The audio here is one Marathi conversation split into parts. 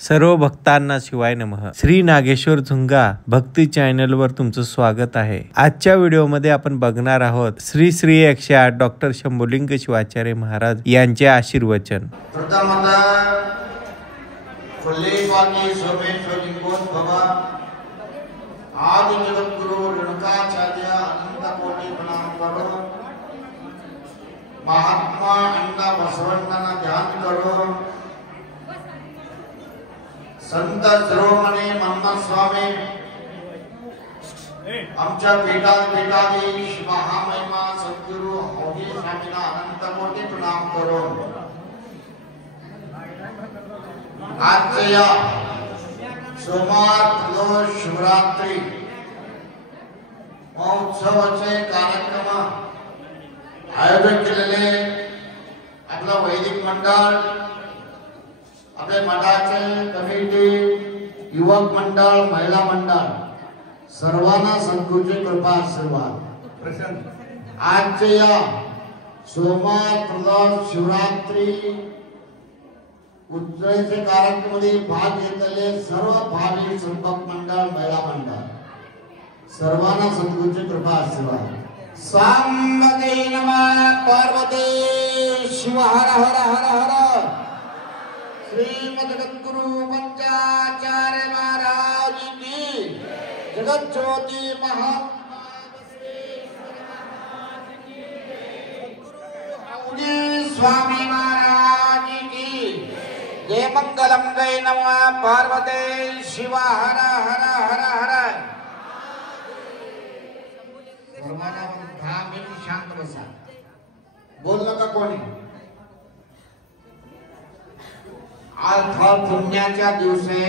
सर्व भक्तांना शिवाय नमः. श्री नागेश्वर झुंगा भक्ती चॅनल वर तुमचं स्वागत आहे. आजच्या व्हिडिओमध्ये आपण बघणार आहोत श्री श्री 108 डॉक्टर शंभुलिंग शिवाचार्य महाराज यांचे आशीर्वचन. महात्मा अण्णा बसवण्णांना ध्यान करून संत शिरोमणी मन्मथ स्वामी आमच्या पीठाधीश महामहिमा सद्गुरु हौदी स्वामींना अनंत कोटी प्रणाम करून आजच्या या सोमवार शिवरात्री महोत्सवाचे कार्यक्रम आयोजन केलेले आपलं वैदिक मंडळ, आपले मठाचे कमिटी, युवक मंडळ, महिला मंडळ सर्वांना सद्गुरूची कृपा आशीर्वाद. आजच्या या सोमवार शिवरात्री उत्सवाचे कार्यक्रमामध्ये भाग घेतलेले सर्व भाविक संपर्क मंडळ, महिला मंडळ सर्वांना सद्गुरूची कृपा आशीर्वाद. सांबते नमः पार्वती शिव हर हर हर हर. श्रीमद जगद्गुरु पंचाचार्य महाराज की, जगत ज्योति महात्मा स्वामी महाराज की जय. मंगलम जय नमः पार्वती शिव हर हर हर हर. शांत बसा, बोल नका कोणी. आज पुण्याच्या दिवशी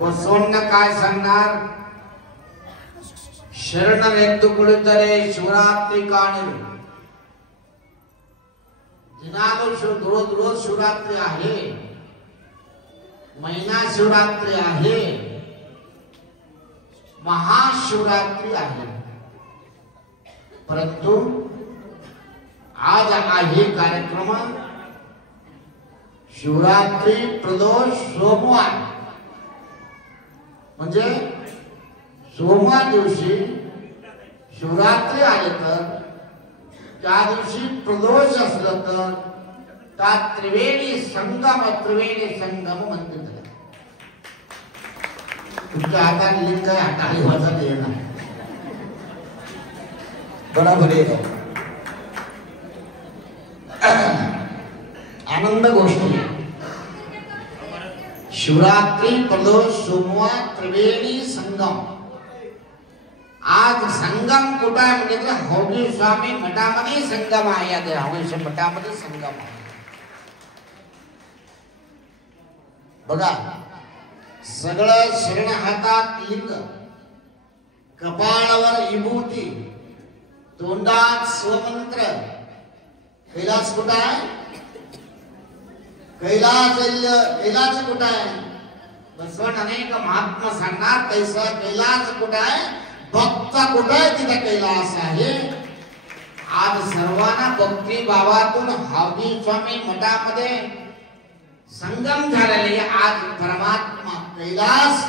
बसवण्ण काय सांगणार? शरण रेतू कुळीतरे शिवरात्री काणी रोज शिवरात्री आहे, महिना शिवरात्री आहे, महाशिवरात्री आहे. परंतु आज आहे कार्यक्रम शिवरात्री प्रदोष सोमवार, म्हणजे सोमवार दिवशी शिवरात्री आले तर त्या दिवशी प्रदोष असलं तर त्या त्रिवेणी संगम म्हणते. तुमच्या हातात लिंक आहे, हाताळी वाचा येणार बरोबर आहे. आनंद गोष्टी शिवरात्री प्रदोष सोमवार त्रिवेणी संगम. आज संगम कुठं आहे म्हणजे हौदी स्वामी मठामध्ये संगम आहे. या हौदी मठामध्ये संगम आहे. बघा, सगळं शरण हातात लिंग, कपाळावर विभूती, तोंडात स्वमंत्र. कैलास कुठं आहे? कैलास कुठं आहे? बसवण अनेक महात्मा सांगणार कैसा कैलास कुठं आहे, भक्त कुठं आहे तिथे कैलास आहे. आज सर्वांना भक्ती भावातून हौदी स्वामी मठामध्ये संगम झालेले. आज परमात्मा कैलास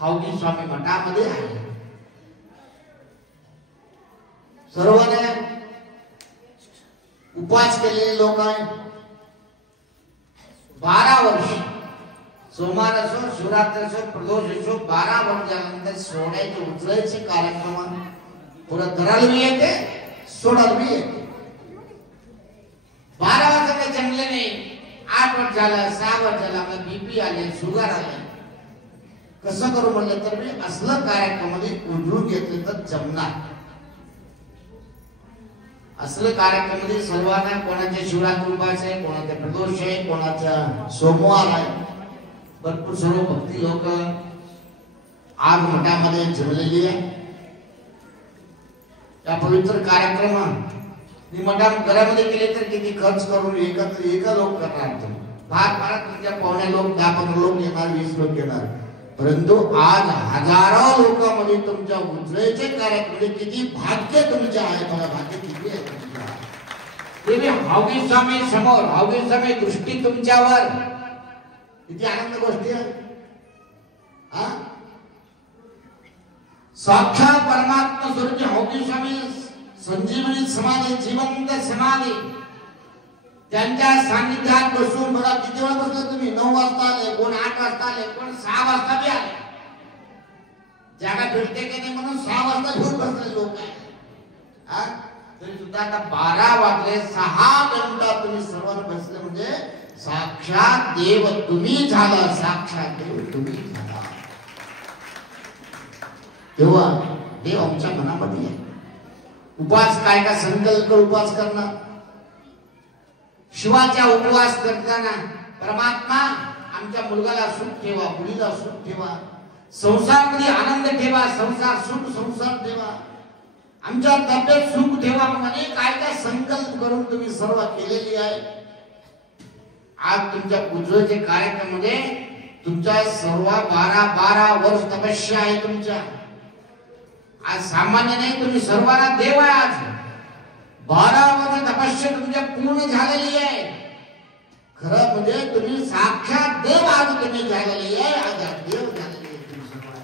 हौदी स्वामी मठामध्ये आहे. सर्वांना उपवास केलेले लोक आहे. 12 वर्ष सोमवार असो, शिवरात्री असो, प्रदोष असो, 12 वर्षानंतर सोडायचे उचलायचे कार्यक्रम पुढे धरायला बी येते, सोडायला बी येते. 12 वर्षाला जमले नाही, 8 वर्ष झालं, 6 वर्ष झालं, आपलं बीपी आले, शुगर आले, कसं करू म्हणलं तर मी असलं कार्यक्रमामध्ये उजळून घेतले तर जमणार. असले कार्यक्रमामध्ये सर्वांना कोणाचे शिवरात्री उपास आहे, कोणाचा प्रदोष आहे, कोणाचा सोमवार आहे, भरपूर सर्व भक्ती लोक आज मठामध्ये जमलेली आहे. त्या पवित्र कार्यक्रम घरामध्ये केले तर किती खर्च करून एका लोक करणार. भाग तुमच्या पाहुण्या लोक 10-15 लोक येणार, 20 लोक येणार. परंतु आज हजारो लोकांमध्ये तुमच्या उजळेचे कार्यक्रम किती भाग्य तुमचे आहे. मला भाग्य किती आहे तुमच्या. तुम्ही हावगी स्वामी समोर, हावगी स्वामी दृष्टी तुमच्यावर, किती आनंद गोष्टी आहे. साक्षात परमात्मा स्वरूपी हावगी स्वामी संजीवनी समाधी, जिवंत समाधी, त्यांच्या सानिध्यात बसून बघा किती वेळ बसले तुम्ही. 9 वाजता आले, कोण 8 वाजता आले, कोण 6 वाजता बी आले. जागा फिरते की नाही म्हणून 6 वाजता घेऊन बसले लोक आहे. तरी सुद्धा आता 12 वाजले, 6 घंटा तुम्ही सर्वांना बसले म्हणजे साक्षात देव तुम्ही झाला, साक्षात देव तुम्ही झाला. तेव्हा देव आमच्या मनामध्ये आहे. उपास काय का संकल्प उपास करणार. शिवाच्या उपवास करताना परमात्मा आमच्या मुलगाला सुख ठेवा, मुलीला सुख ठेवा, संसारामध्ये आनंद ठेवा, संसार सुख संसार ठेवा, आमच्या तब्येत सुख ठेवा म्हणे काय काय संकल्प करून तुम्ही सर्व केलेली आहे. आज तुमच्या पूजेच्या कार्यक्रमामध्ये तुमच्या सर्व 12 वर्ष तपस्या आहे तुमच्या. आज सामान्य नाही, तुम्ही सर्वांना देव आहे. आज 12 वर्ष तपस्या तुमच्या पूर्ण झालेली आहे. खरं म्हणजे तुम्ही साक्षात देव आज तुम्ही झालेली आहे. आज देव झालेली आहे तुम्ही सर्व.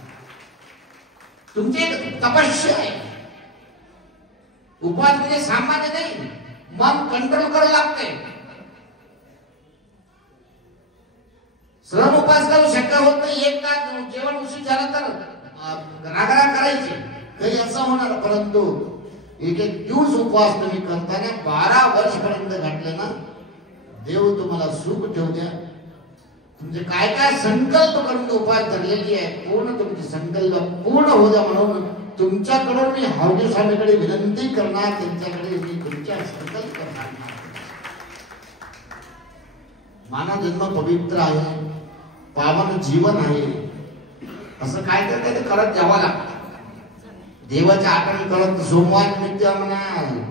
तुमची तपस्या आहे. उपास म्हणजे सामान्य नाही, मन कंट्रोल करावं लागते. सर्व उपास करू शक्य होत नाही. एक तास जेवण उशीर झालं तर रागराग करायची, काही असं होणार. परंतु एक दिवस उपवास तुम्ही करताना 12 वर्षपर्यंत घातले ना, देव तुम्हाला सुख ठेवू द्या. तुमचे काय काय संकल्प करून उपवास धरलेली आहे, पूर्ण तुमचे संकल्प पूर्ण होऊ द्या म्हणून तुमच्याकडून मी हावगी स्वामीकडे विनंती करणार. त्यांच्याकडे मी तुमच्या संकल्प करणार. मानव जन्म पवित्र आहे, पावन जीवन आहे. असं काय ते करत जावं लागतं. देवाच्या आठवण करत सोमवार निमित्त म्हणा,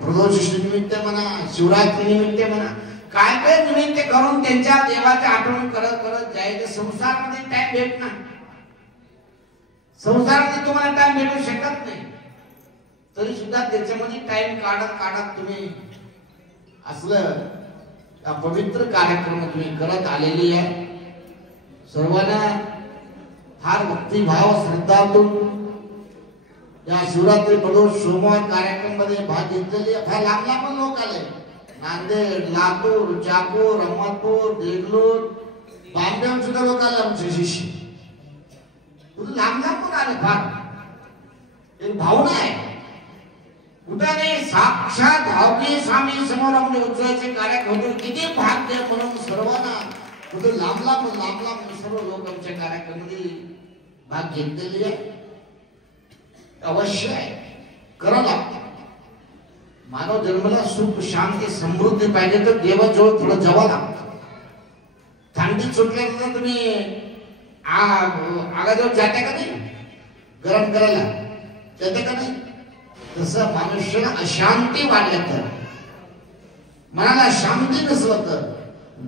प्रदोषी निमित्त म्हणा, शिवरात्री निमित्त म्हणा, काय काय निमित्त करून त्यांच्या देवाच्या आठवण करत करत जायचं. संसारामध्ये टाइम भेट नाही. संसारामध्ये तुम्हाला टाइम भेटू शकत नाही. तरी सुद्धा त्याच्यामध्ये टाइम काढत काढत तुम्ही असलं पवित्र कार्यक्रम तुम्ही करत आलेली आहे. सर्वांना फार भक्तिभाव श्रद्धातून या शिवरात्री प्रदोष सोमवार कार्यक्रम मध्ये भाग घेतलेले फार लांब लांब लोक आले. नांदेड, लातूर, चाकूर, अहमदपूर, देगलूर, बांबेहून सुद्धा लोक आले. आमचे शिष्य लांब लांबून आले. फार एक भावना आहे. कुठं नाही, साक्षात हावगी स्वामी समोर आमचे उत्सवाचे कार्यक्रम किती भाग्य म्हणून सर्वांना कुठे लांब लांब सर्व लोक आमच्या कार्यक्रमामध्ये भाग घेतलेले आहे. अवश्य आहे, करावं लागतं. मानव जन्माला सुख शांती समृद्धी पाहिजे तर देवाजवळ थोडं जावं लागतं. थंडी सुटल्यानंतर तुम्ही आगाजवळ जाते का नाही, गरम करायला जाते का नाही. तसं मनुष्याला अशांती वाढल्या तर, मनाला शांती नसलं तर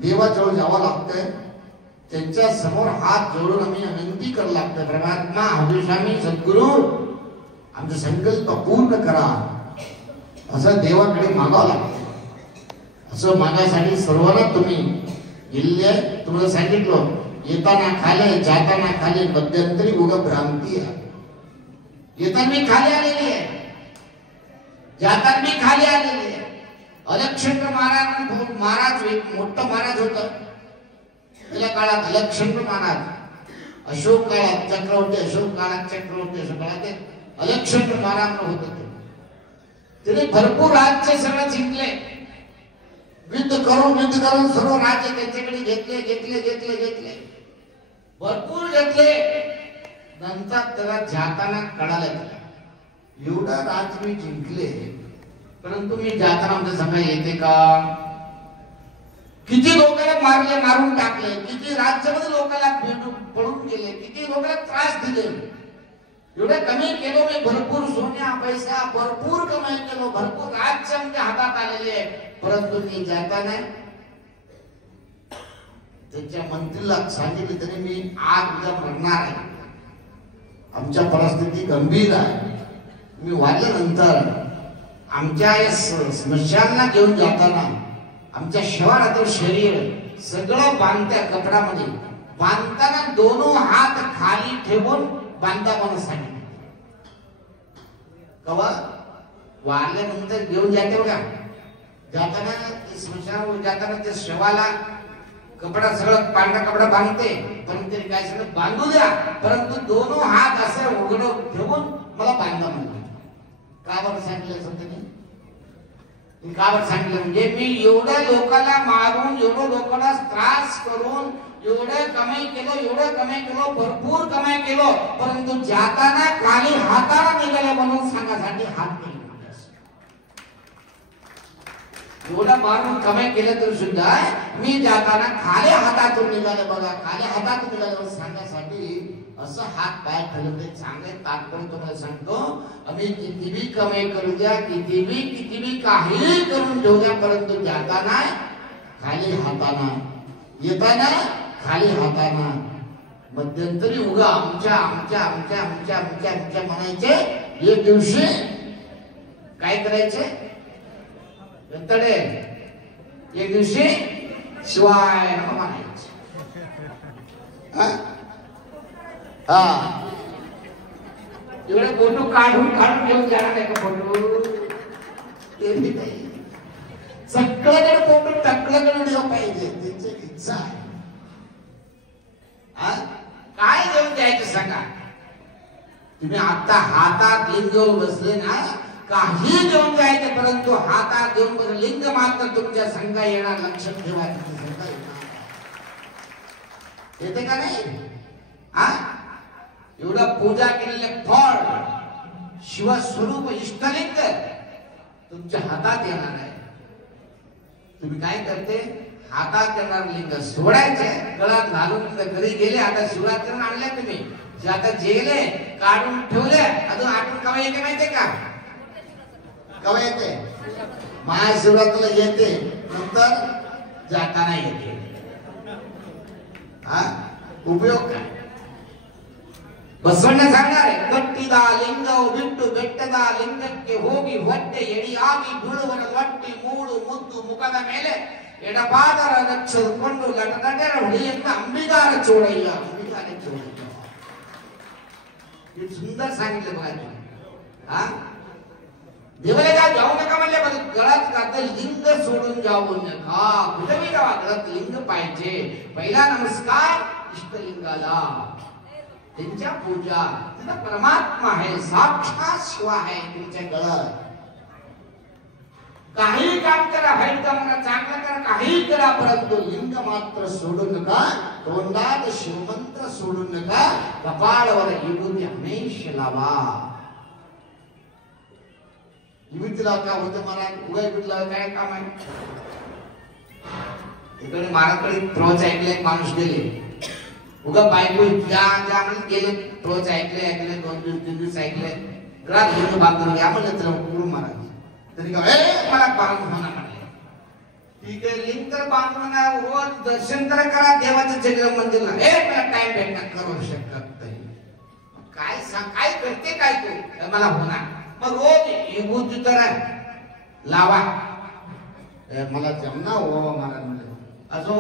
देवाजवळ जावं लागतंय. त्यांच्या समोर हात जोडून आम्ही विनंती करावं लागतं. परमात्मा हावगी स्वामी सद्गुरू आमचे संकल्प पूर्ण करा असं देवाकडे मागावं लागतं. असं मागायसाठी सर्वांना तुम्ही गेले. तुम्हाला सांगितलं येताना खाले, जाताना खाले, मध्यंतरी उगा भ्रांती आहे. येताना मी खाली आलेली आहे, जाताना मी खाली आलेली आहे. अलक्षेत्र महाराज एक मोठं महाराज होता. पहिल्या काळात अलक्षेत्र महाराज, अशोक काळात चक्रवर्ती, अशोक काळात चक्रवर्ती, अशोक काळात अलक्षेत्र महाराज होत. त्याने भरपूर राज्य सगळं जिंकले. युद्ध करून सर्व राज्य त्यांच्याकडे घेतले भरपूर घेतले. नंतर त्याला जाताना कळालं एवढा राज्य मी जिंकले, परंतु मी जाताना आमच्या संघ येते का. किती लोकांना मारून टाकले, किती राज्यामध्ये लोकांना पळून गेले, किती लोकांना त्रास दिले. एवढं कमी केलो मी, भरपूर सोन्या पैसा भरपूर कमाई केलो, भरपूर राज्य आमच्या हातात आलेले आहे. परंतु मी जाताना त्याच्या मंत्रीला सांगितले तरी मी आज उद्या मरणार आहे, आमच्या परिस्थिती गंभीर आहे. मी वाढल्यानंतर आमच्या या स्मशानला घेऊन जाताना आमच्या शवाराचं शरीर सगळं बांधत्या कपडामध्ये बांधताना दोनों हात खाली ठेवून बांधा म्हणून सांगितलं. कवा वारल्यानंतर घेऊन जाते बघा, जाताना स्मशान जाताना ते शवाला कपडा सगळं पांढरा कपडा बांधते, पण तरी काय सगळं बांधू द्या, परंतु दोनों हात असं उघडं ठेवून मला बांधा म्हणलं. का बरं सांगितलं समजते का बरं सांगितलं म्हणजे मी एवढ्या लोकांना मारून एवढं लोकांना त्रास करून एवढं कमाई केलो भरपूर कमाई केलो, परंतु जाताना खाली हाताला निघाले म्हणून सांगासाठी हात केले. एवढं मारून कमाई केलं तर सुद्धा मी जाताना खाली हातातून निघाले बघा, खाली हातातून निघाले सांगण्यासाठी असं हात पाय ठेवलं. ते चांगले तात्पर्य तुम्हाला सांगतो, आम्ही कितीबी कमाई करू द्या, कितीबी काही करून ठेवू द्या, परंतु जाताना खाली हाताना येताना खाली हाताना. मध्यंतरी उगा आमच्या आमच्या आमच्या आमच्या आमच्या आमच्या म्हणायचे. एक दिवशी काय करायचे तडे, एक दिवशी शिवाय म्हणायचे. एवढे फोटो काढून घेऊन जाणार नाही का फोटो, ते बी नाही. सगळ्याकडे फोटो टकल्याकडे ठेव पाहिजे, त्यांची इच्छा आहे. काय घेऊन द्यायचं सांगा. तुम्ही आता हातात लिंग घेऊन बसले ना, काही घेऊन जायचं, परंतु हातात घेऊन बसले लिंग मात्र तुमच्या संघा येणार. लक्षात ठेवा, संघा येणार. येते का नाही? एवढं पूजा केलेले फळ शिवस्वरूप इष्टलिंग तुमच्या हातात येणार आहे. तुम्ही काय करते, हातात येणार लिंग सोडायचे, गळ्यात घालून घरी गेले. आता शिवरात्री आणल्या तुम्ही, जे आता जेले काढून ठेवले, अजून आठवण कवा येते माहितीये का? कवा येते? महाशिवरात्रीला येते, नंतर जाताना येते. उपयोग काय? बसवण्या सांगणार आहे, गट्टीदा लिंग बिट्टू ಬೆಟ್ಟದ ಲಿಂಗಕ್ಕೆ ಹೋಗಿ ಹೊಟ್ಟೆ ಎಡಿಯಾಗಿ ಬೀಳುವನ ಲಟ್ಟಿ ಮೂಡು ಮುದ್ದು ಮುಖದ ಮೇಲೆ ಎಡಪಾದರ ರಕ್ಷಿಸಿಕೊಂಡು ಲಟದಡರ ಹುಳಿಯನ್ನ ಅಂಬಿಗಾರ ಚೋಡಯ್ಯ. ಅಂಬಿಗಾರ ಚೋಡಯ್ಯ हे सुंदर सांगितलं बघा. देवाला जाऊ नका म्हणले, गळ्यात घातलं लिंग सोडून जाऊ नका. कुठेही जावा, गळ्यात लिंग पाहिजे. पहिला नमस्कार इष्टलिंगाला, त्यांच्या पूजा. तिथं परमात्मा आहे, साक्षात शिव आहे तुमच्या गळ्यात. काही काम करा, वाईट काम करा, चांगलं करा, काही करा, परंतु लिंग मात्र सोडू नका. तोंडात शिवमंत्र सोडू नका. कपाळावर विभूती हमेशा लावा. विभूती लावा का होतं महाराज? उगा विभूती लावा काय काम आहे? इकडे महाराजकडे प्रवचन ऐकले, एक माणूस गेले, उगा बायको ज्या म्हणजे गेले, प्रवचन ऐकले 2 दिवस 3 दिवस ऐकले, घरात लिंग बांधून घ्या म्हणलं तर गुरु महाराज तरी का मला बांधून होणार म्हणे. ठीक आहे, लिंग तर बांधून रोज दर्शन तर करा देवाच्या जगह मंदिरला. मला टाइम भेटणार, करू शकत नाही. काय सांग, काय करते काय तू? मला होणार. मग रोज विभूती तर लावा. मला जमना हो महाराज म्हणले. असो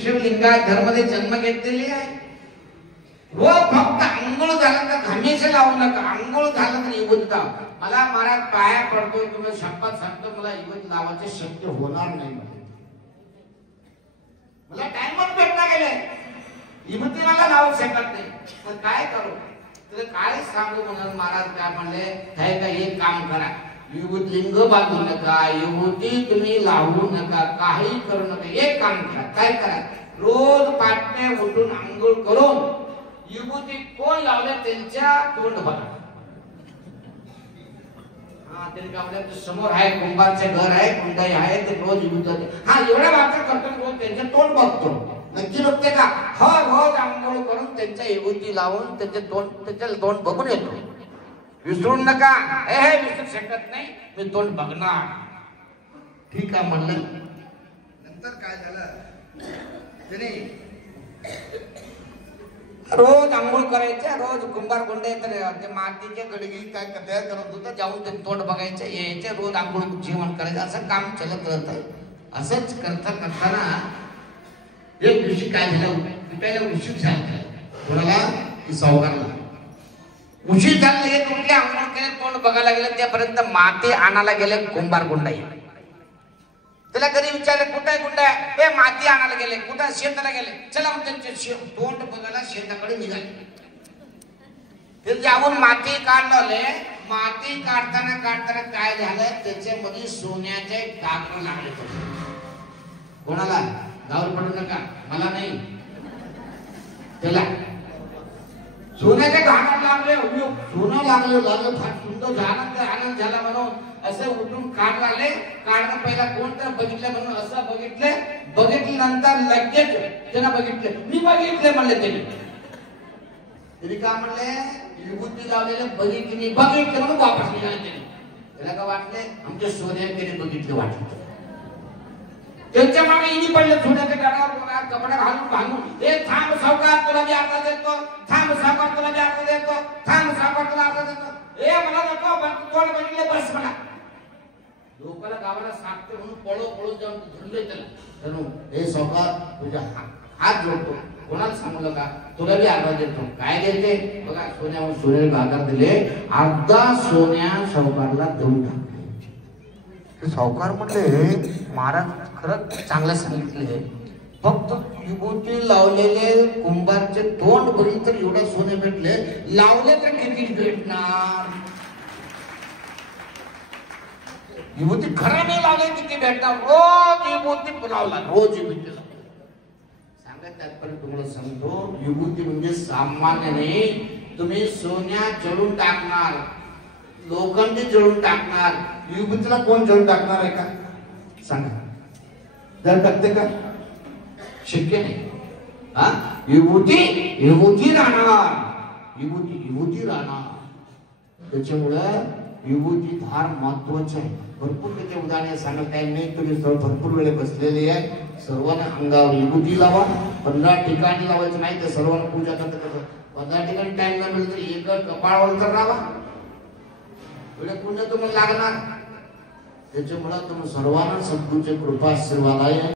शिवलिंगा धर्ममध्ये जन्म घेतलेली आहे. रोज फक्त अंघोळ झालं तर घामेशे लावू नका. अंघोळ झालं तर विभूती लावा. मला महाराज पाया पडतो, तुम्ही शपथ सांगतो, मला विभूती लावायचे शक्य होणार नाही. मला टाइमच भेटला गेले, विभूती मला लावू शकत नाही. पण काय करू? तर काय सांगू म्हणून महाराज काय म्हणले, हे का एक काम करा, विभूती लिंग बांधू नका, विभूती तुम्ही लावू नका, काही करू नका. एक काम करा, काय करा, रोज पाटणे उठून आंघोळ करून विभूती कोण लावले त्यांच्या तोंड बघा. त्यांच्या समोर आहे, कुंभारचे घर आहे, कुंडाई आहे, ते रोज विभूती. एवढ्या मात्र करतो, रोज त्यांचे तोंड बघतो. नक्की बघते का? रोज आंघोळ करून त्यांच्या विभूती लावून त्यांच्या तोंड बघून येतो. विसरू नका. हे विसरू शकत नाही, मी तोंड बघणार. ठीक आहे म्हणलं. नंतर काय झालं, त्याने रोज आंघोळ करायचं, रोज कुंभार गुंडे तर ते मातीचे गडगी काय तयार करत होतं, जाऊन ते तोंड बघायचं, यायचे, रोज आंघोळ जेवण करायचं, असं काम चालत राहतं. असंच करताना एक दिवशी काय झालं, पिटायला उशीर झाला. कोणाला? की सावकारला उशीर झाला. एक उठले, आंघोळ केले, तोंड बघायला गेले, त्यापर्यंत माती आणायला गेले कुंभार गुंडाई. त्याला घरी विचारले, कुठे आहे गुंडा? हे माती आणायला गेले. कुठं? शेताला गेले. चला त्यांचे तोंड बघायला शेताकडे निघाले. ते जाऊन माती काढले. माती काढताना काय झालं, त्याच्यामध्ये सोन्याचे टाकर लागले. कोणाला? गावर पडू नका, मला नाही, त्याला सोन्याचे घाण लागले. सोनं लागलं फार सुंदर आनंद झाला म्हणून असं उठून काढले. काढणं पहिला कोण तर बघितलं म्हणून असं बघितल्यानंतर लगेच त्यांना बघितले. मी बघितले म्हणले. त्यांनी काय म्हणले, विभूती लावलेले बघितले म्हणून वापस निघाले. त्याला काय वाटले, आमच्या सोन्याने बघितले वाटले. त्यांच्या मागे इनी पडले, सोन्याच्या गाडावर कपडा घालून हे थांब सावकार, तुला मी अर्धा देतो. थांब सावकार, तुला मी अर्धा देतो. थांब सावकार, तुला अर्धा देतो. हे मला नको, तोंड बघितले बस म्हणा. लोकांना गावाला सांगते म्हणून पळो जाऊन धरले त्याला. हे सावकार, तुझ्या हात जोडतो. कोणाला सांगू नका, तुला बी अर्धा देतो. काय देते बघा, सोन्याने आकार दिले. अर्धा सोन्या सावकारला देऊन टाकले. सावकार म्हटले, महाराज खरंच चांगलं सांगितले. फक्त विभूती लावलेले कुंभारचे तोंड बघितले तर एवढे सोने भेटले, लावले तर किती भेटणार? विभूती खरं नाही लावले किती भेटणार? रोज विभूती लावला, रोज विभूती लावला. सांगा त्यापर्यंत तुम्हाला सांगतो, विभूती म्हणजे सामान्य नाही. तुम्ही सोन्या जळून टाकणार, लोखंडी जळून टाकणार. विभूतीला कोण जळून टाकणार आहे का? सांगा, जर टाकते का? शक्य नाही. हा, विभूती राहणार, विभूती राहणार. त्याच्यामुळं विभूती फार महत्वाची आहे. भरपूर त्याचे उदाहरणे सांगत आहे मी. तुम्ही भरपूर वेळे बसलेले आहे. सर्वांना अंगावर विभूती लावा. 15 ठिकाणी लावायचं नाही, तर सर्वांना पूजा करता कसं 15 ठिकाणी टाइम न मिळेल तर एक कपाळावर तर राहा. एवढे पुण्य तुम्हाला लागणार. त्याच्यामुळे तुम्ही सर्वांना सद्गुरूची कृपा आशीर्वाद आहे.